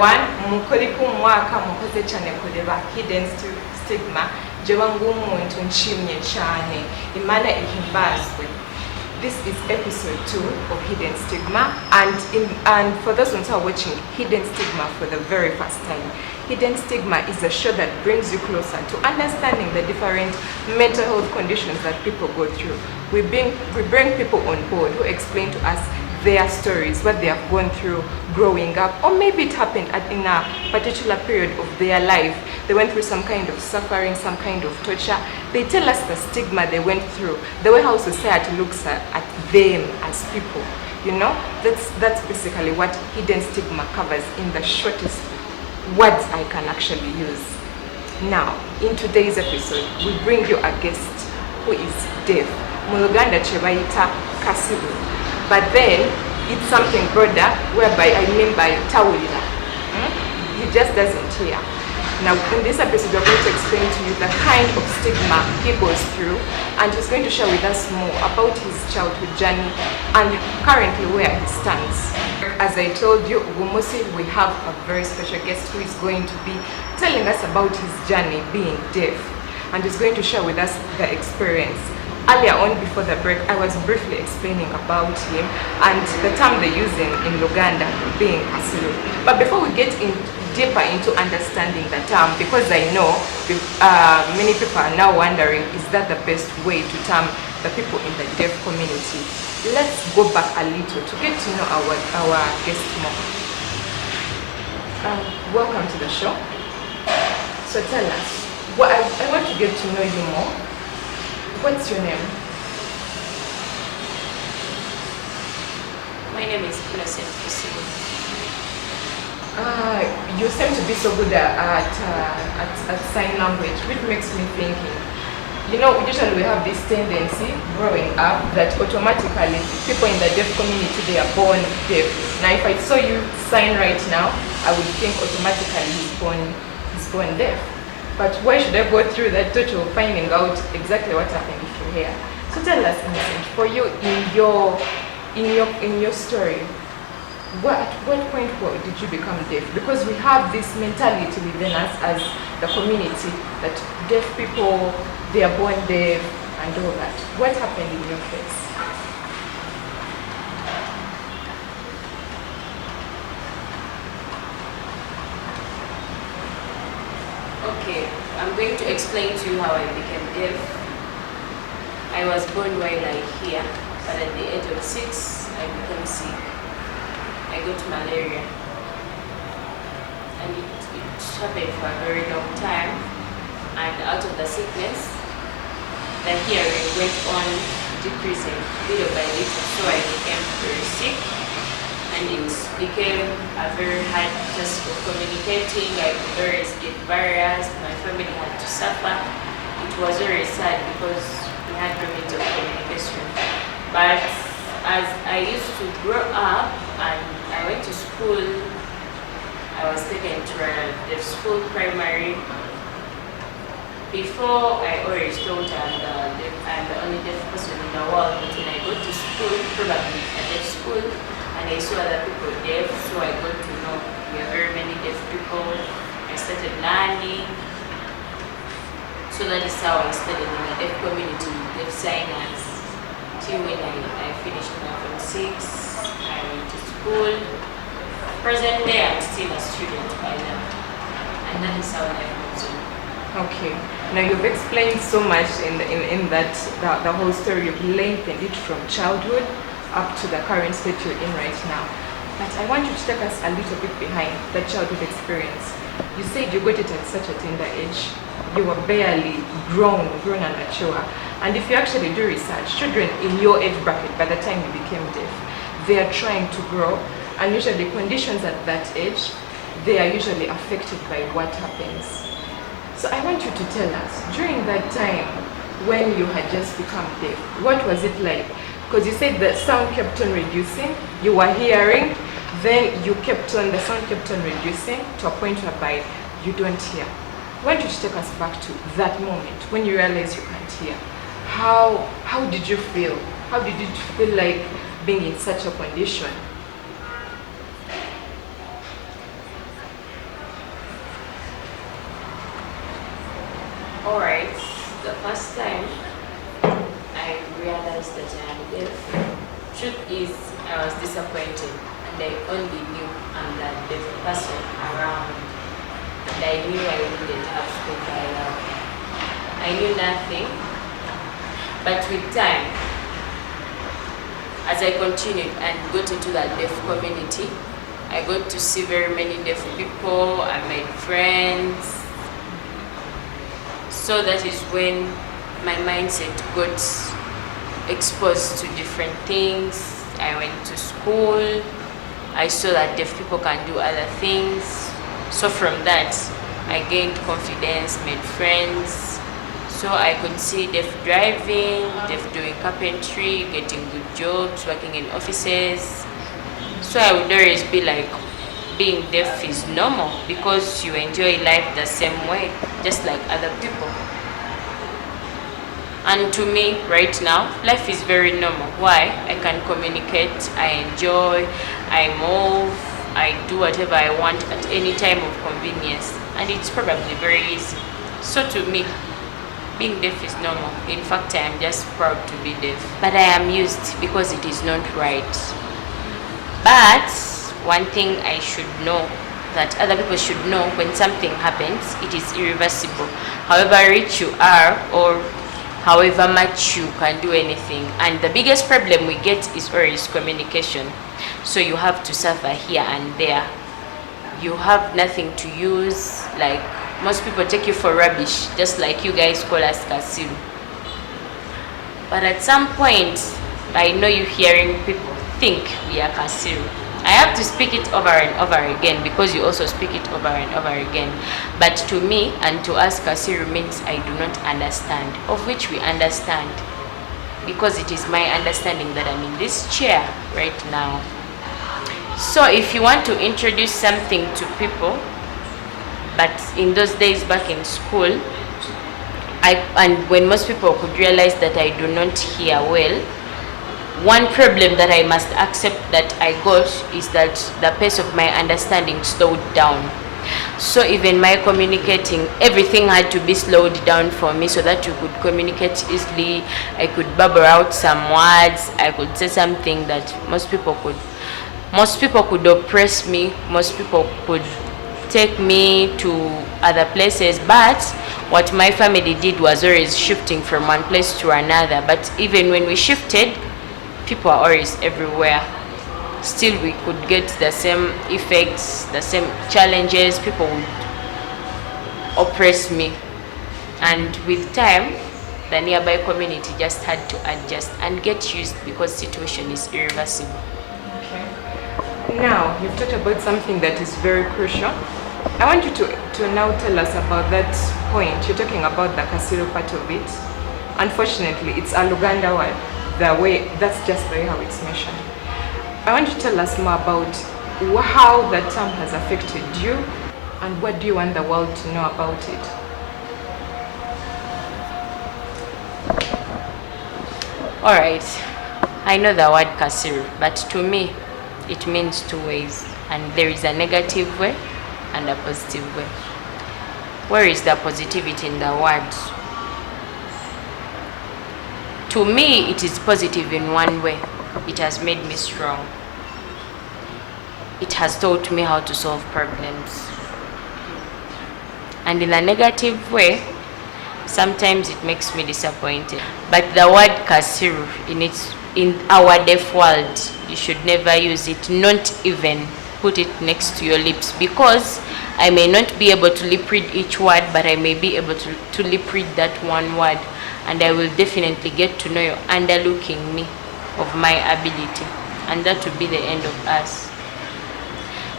one, mukoliku mwaka mukoze cyane kureba hidden stigma jewe ngumuntu nshimye cyane Imana ihimbazwe. This is episode 2 of Hidden Stigma, and for those ones who are watching Hidden Stigma for the very first time, Hidden Stigma is a show that brings you closer to understanding the different mental health conditions that people go through. We bring people on board who explain to us their stories, what they have gone through growing up, or maybe it happened in a particular period of their life. They went through some kind of suffering, some kind of torture. They tell us the stigma they went through, the way how society looks at them as people. You know, that's basically what Hidden Stigma covers in the shortest words I can actually use. Now, in today's episode, we bring you a guest who is deaf. Mu Uganda chebayita Kasilu. But then, it's something broader, whereby I mean by tawulira. He just doesn't hear. Now, in this episode, we're going to explain to you the kind of stigma he goes through, and he's going to share with us more about his childhood journey and currently where he stands. As I told you, Gumusi, we have a very special guest who is going to be telling us about his journey being deaf, and he's going to share with us the experience. Earlier on, before the break, I was briefly explaining about him and the term they use in Luganda being Kasilu. But before we get deeper into understanding the term, because I know many people are now wondering, is that the best way to term the people in the deaf community? Let's go back a little to get to know our guest more. Welcome to the show. So tell us, I want to get to know you more. What's your name? My name is Kasilu. You seem to be so good at sign language, which makes me thinking. You know, usually we have this tendency growing up that automatically people in the deaf community, they are born deaf. Now, if I saw you sign right now, I would think automatically he's born deaf. But why should I go through that torture of finding out exactly what happened if you're here? So tell us, Innocent, for you in your story, at what point did you become deaf? Because we have this mentality within us as the community that deaf people, they are born deaf and all that. What happened in your case? Okay, I'm going to explain to you how I became deaf. I was born while I hear, but at the age of 6, I became sick. I got malaria. And it happened for a very long time. And out of the sickness, the hearing went on decreasing little by little, so I became very sick. And it became a very hard task of communicating. I could always get barriers. My family had to suffer. It was very sad because we had no means of communication. But as I used to grow up and I went to school, I was taken to a deaf school, primary. Before, I always thought I'm the only deaf person in the world, but when I got to school, probably a deaf school, and I saw other people deaf, so I got to know there are very many deaf people. I started learning. So that is how I studied in the deaf community, deaf signers. Till when I finished my Form 6, I went to school. Presently, I'm still a student by now. And that is how life moves on. Okay. Now you've explained so much in that the whole story. You've lengthened it from childhood up to the current state you're in right now. But I want you to take us a little bit behind that childhood experience. You said you got it at such a tender age. You were barely grown and mature. And if you actually do research, children in your age bracket, by the time you became deaf, they are trying to grow. And usually conditions at that age, they are usually affected by what happens. So I want you to tell us, during that time when you had just become deaf, what was it like? Because you said the sound kept on reducing, you were hearing, then the sound kept on reducing to a point whereby you don't hear. I want you to take us back to that moment when you realize you can't hear. How did you feel? How did you feel like being in such a condition? I am deaf. Truth is, I was disappointed, and I only knew I'm the deaf person around, and I knew I wouldn't have school by now. I knew nothing, but with time, as I continued and got into the deaf community, I got to see very many deaf people. I made friends. So that is when my mindset got exposed to different things. I went to school. I saw that deaf people can do other things. So from that, I gained confidence, made friends. So I could see deaf driving, deaf doing carpentry, getting good jobs, working in offices. So I would always be like, being deaf is normal because you enjoy life the same way, just like other people. And to me, right now, life is very normal. Why? I can communicate, I enjoy, I move, I do whatever I want at any time of convenience. And it's probably very easy. So to me, being deaf is normal. In fact, I am just proud to be deaf. But I am used because it is not right. But one thing I should know, that other people should know, when something happens, it is irreversible. However rich you are, or however much you can do anything. And the biggest problem we get is always communication. So you have to suffer here and there. You have nothing to use. Like, most people take you for rubbish, just like you guys call us Kasilu. But at some point, I know you hearing people think we are Kasilu. I have to speak it over and over again because you also speak it over and over again. But to me and to us, Kasilu means I do not understand, of which we understand, because it is my understanding that I'm in this chair right now. So if you want to introduce something to people, but in those days back in school, and when most people could realize that I do not hear well, one problem that I must accept that I got is that the pace of my understanding slowed down. So even my communicating, everything had to be slowed down for me so that you could communicate easily. I could babble out some words. I could say something that most people could oppress me. Most people could take me to other places. But what my family did was always shifting from one place to another. But even when we shifted, people are always everywhere. Still, we could get the same effects, the same challenges. People would oppress me. And with time, the nearby community just had to adjust and get used because the situation is irreversible. Okay. Now, you've talked about something that is very crucial. I want you to now tell us about that point. You're talking about the Kasilu part of it. Unfortunately, it's a Luganda word. That's just the way how it's mentioned. I want you to tell us more about how that term has affected you and what do you want the world to know about it. Alright, I know the word Kasilu, but to me, it means two ways. And there is a negative way and a positive way. Where is the positivity in the word? To me, it is positive in one way. It has made me strong. It has taught me how to solve problems. And in a negative way, sometimes it makes me disappointed. But the word Kasilu, in our deaf world, you should never use it, not even put it next to your lips, because I may not be able to lip read each word, but I may be able to lip read that one word. And I will definitely get to know you underlooking me of my ability, and that will be the end of us.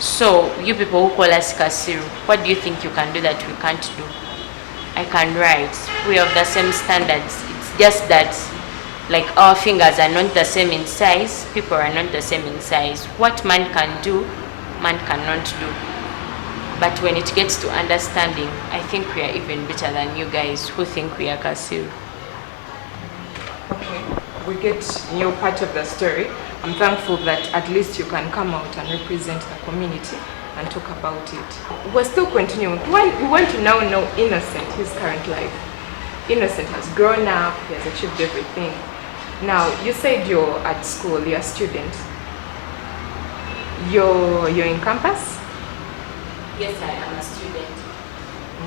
So you people who call us Kasilu, what do you think you can do that we can't do? I can write. We have the same standards. It's just that, like, our fingers are not the same in size, people are not the same in size. What man can do, man cannot do. But when it gets to understanding, I think we are even better than you guys who think we are Kasilu. Okay, we get your part of the story. I'm thankful that at least you can come out and represent the community and talk about it. We're still continuing. We want to now know Innocent, his current life. Innocent has grown up, he has achieved everything. Now, you said you're at school, you're a student. You're in campus? Yes, I am a student.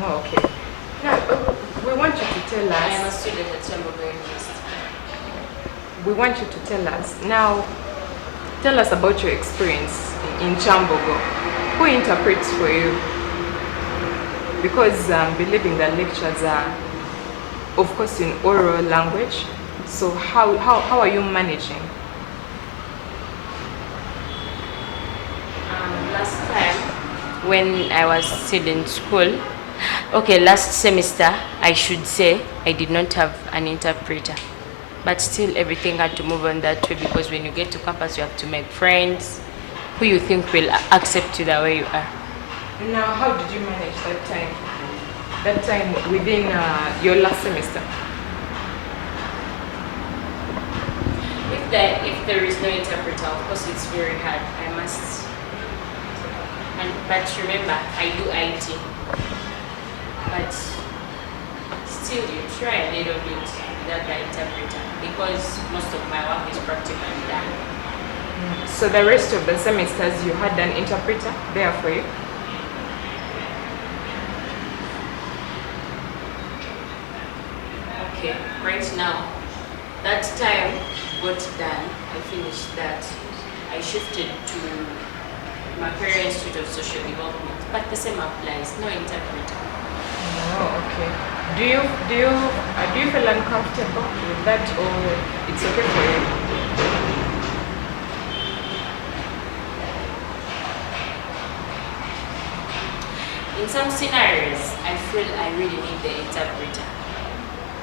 Oh, okay. Now, we want you to tell I am a us. student at Chambogo University. We want you to tell us. Now, tell us about your experience in Chambogo. Who interprets for you? Because believing that lectures are, of course, in oral language. So how are you managing? Last time when I was still in school, okay, last semester, I should say, I did not have an interpreter. But still, everything had to move on that way because when you get to campus, you have to make friends who you think will accept you the way you are. Now, how did you manage that time? That time within your last semester? If there is no interpreter, of course, it's very hard. I must. But remember, I do IT. But still, you try a little bit without the interpreter because most of my work is practically done. So the rest of the semesters you had an interpreter there for you? Okay, right now, that time got done, I finished that. I shifted to Makerere Institute of Social Development, but the same applies, no interpreter. Oh, okay. Do you feel uncomfortable with that, or it's okay for you? In some scenarios, I feel I really need the interpreter.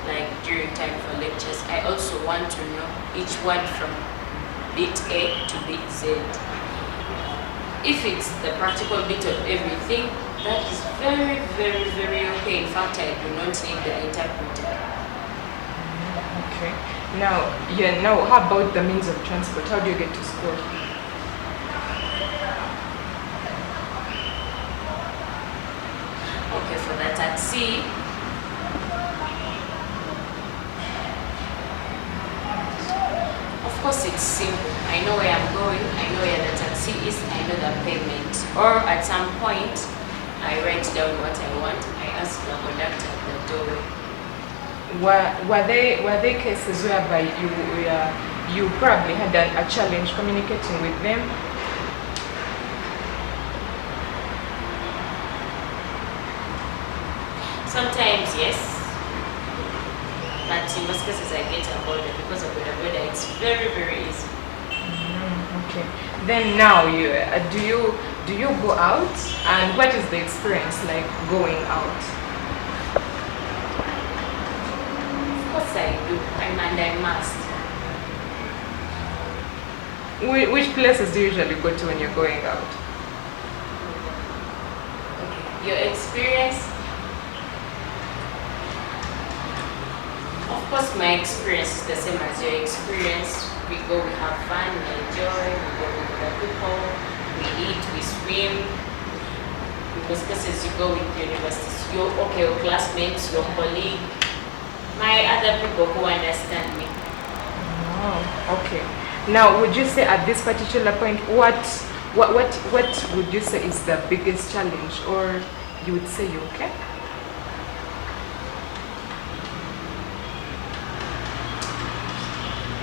Like during time for lectures, I also want to know each word from bit A to bit Z. If it's the practical bit of everything, that is very, very, very okay. In fact, I do not need the interpreter. Okay. Now, how about the means of transport? How do you get to school? Okay, for the taxi, of course it's simple. I know where I'm going, I know where the taxi is, I know the payment. Or at some point, I write down what I want, I ask the conductor at the doorway. Were there cases whereby you probably had a challenge communicating with them? Sometimes yes, but in most cases I get a border because of the border. It's very, very easy. Okay. Then now, do you go out, and what is the experience like going out? Of course I do, and I must. Which places do you usually go to when you're going out? Okay, your experience. Of course, my experience is the same as your experience. We go, we have fun, we enjoy, we go with the people, we eat, we swim. Because places you go with universities, your classmates, your colleague, my other people who understand me. Oh, okay. Now, would you say at this particular point, what would you say is the biggest challenge, or you would say you're okay?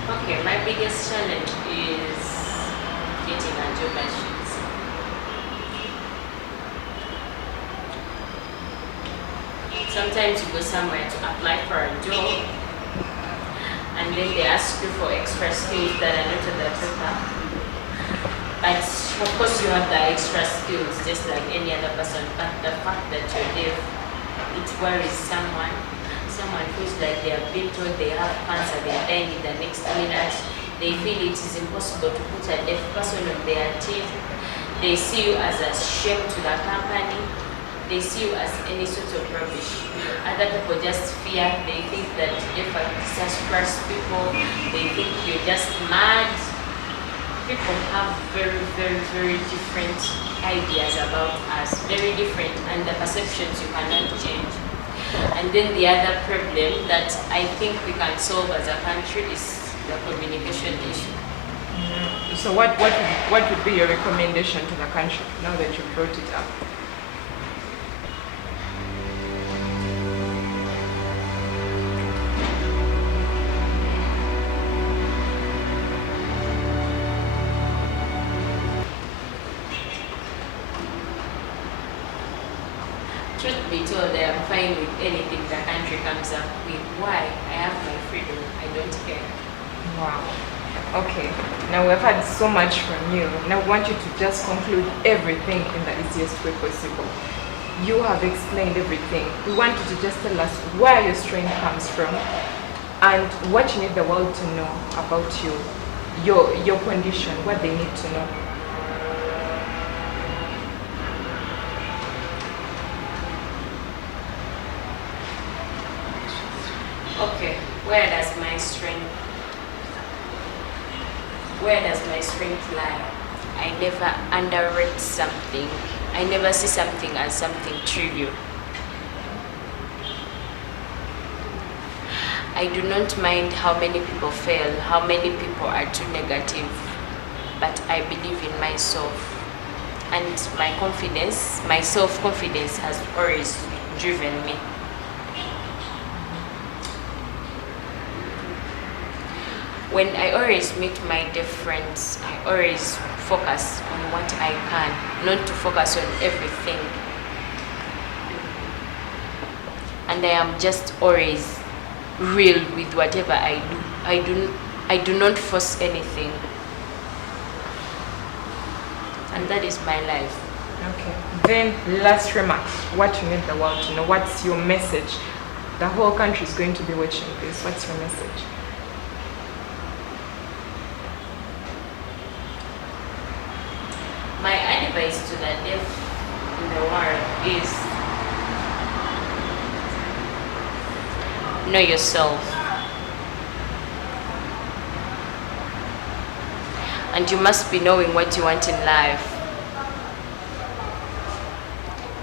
Okay, my biggest challenge is getting a job at Sheets. Sometimes you go somewhere to apply for a job and then they ask you for extra skills that are not on the paper. But of course you have the extra skills just like any other person, but the fact that you're deaf, it worries someone. Someone feels like they have been told they have cancer, they are dying in the next minute. They feel it is impossible to put a deaf person on their team. They see you as a shame to the company. They see you as any sort of rubbish. Other people just fear. They think that deaf are disastrous people. They think you're just mad. People have very, very, very different ideas about us. Very different, and the perceptions you cannot change. And then the other problem that I think we can solve as a country is the communication issue. So what would be your recommendation to the country now that you brought it up? Truth be told, I am fine with anything the country comes up with. Why? I have my freedom. I don't care. Wow. Okay. Now we've had so much from you. Now I want you to just conclude everything in the easiest way possible. You have explained everything. We want you to just tell us where your strength comes from and what you need the world to know about you, your condition, what they need to know. Okay, where does my strength lie? I never underrate something. I never see something as something trivial. I do not mind how many people fail, how many people are too negative, but I believe in myself. And my confidence, my self-confidence has always driven me. When I always meet my dear friends, I always focus on what I can, not to focus on everything. And I am just always real with whatever I do. I do not force anything. And that is my life. Okay. Then last remarks, what you need the world to know. What's your message? The whole country is going to be watching this. What's your message? My advice to the deaf in the world is know yourself. And you must be knowing what you want in life.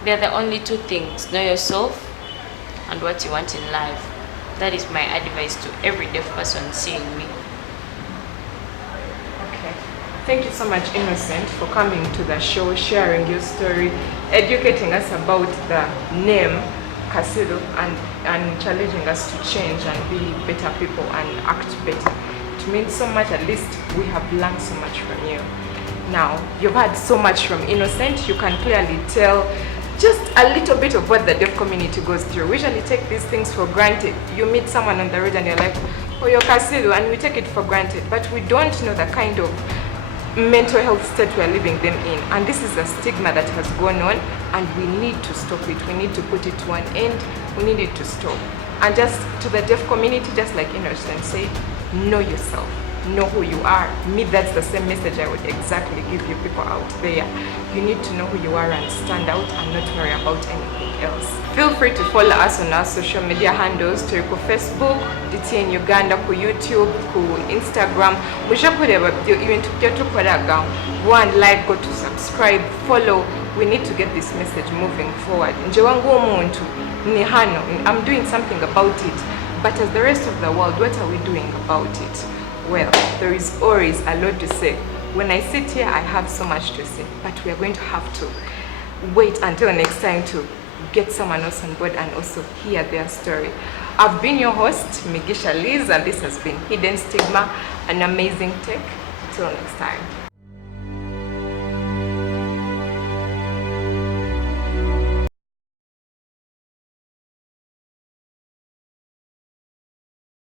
They're the only two things, know yourself and what you want in life. That is my advice to every deaf person seeing me. Thank you so much, Innocent, for coming to the show, sharing your story, educating us about the name Kasilu and challenging us to change and be better people and act better. It means so much. At least we have learned so much from you. Now, you've had so much from Innocent. You can clearly tell just a little bit of what the deaf community goes through. We usually take these things for granted. You meet someone on the road and you're like, oh, you're Kasilu, and we take it for granted. But we don't know the kind of mental health state we are leaving them in, and this is a stigma that has gone on, and we need to stop it. We need to put it to an end. We need it to stop. And just to the deaf community, just like Innocent said, know yourself, know who you are. Me, that's the same message I would exactly give you people out there. You need to know who you are and stand out and not worry about anything else. Feel free to follow us on our social media handles, to Facebook, DTN Uganda, ku YouTube, ku Instagram. Mwisha kureba ibintu byotukoraga. Go and like, go to subscribe, follow. We need to get this message moving forward. Nje wangu omuntu ni hano, I'm doing something about it. But as the rest of the world, what are we doing about it? Well, there is always a lot to say. When I sit here, I have so much to say, but we are going to have to wait until next time to get someone else on board and also hear their story. I've been your host, Migisha Liz, and this has been Hidden Stigma, an amazing tech. Till next time.